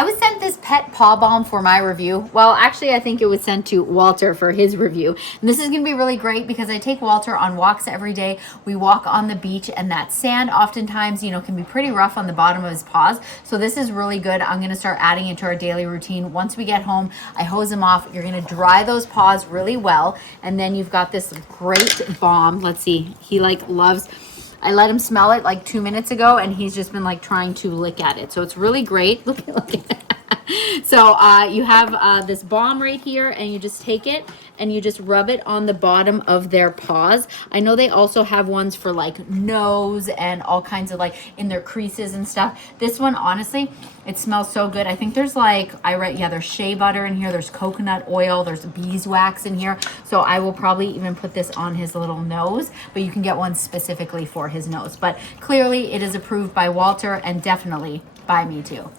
I was sent this pet paw balm for my review. Well, actually, I think it was sent to Walter for his review. And this is going to be really great because I take Walter on walks every day. We walk on the beach, and that sand oftentimes, you know, can be pretty rough on the bottom of his paws. So this is really good. I'm going to start adding it to our daily routine. Once we get home, I hose him off. You're going to dry those paws really well. And then you've got this great balm. Let's see. He like loves... I let him smell it like 2 minutes ago, and he's just been like trying to lick at it. So it's really great. Look at it. So you have this balm right here, and you just take it and you just rub it on the bottom of their paws. I know they also have ones for like nose and all kinds of like in their creases and stuff. This one, honestly, it smells so good. I think there's like, there's shea butter in here. There's coconut oil. There's beeswax in here. So I will probably even put this on his little nose, but you can get one specifically for his nose. But clearly it is approved by Walter and definitely by me too.